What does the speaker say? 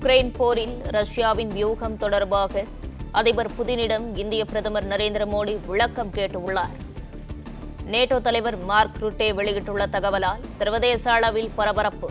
Ukraine போரில் ரஷ்யாவின் வியூகம் தொடர்பாக அதிபர் புதினிடம் இந்திய பிரதமர் நரேந்திர மோடி விளக்கம் கேட்டுள்ளார். நேட்டோ தலைவர் மார்க் ருட்டே வெளியிட்டுள்ள தகவலால் சர்வதேச அளவில் பரபரப்பு.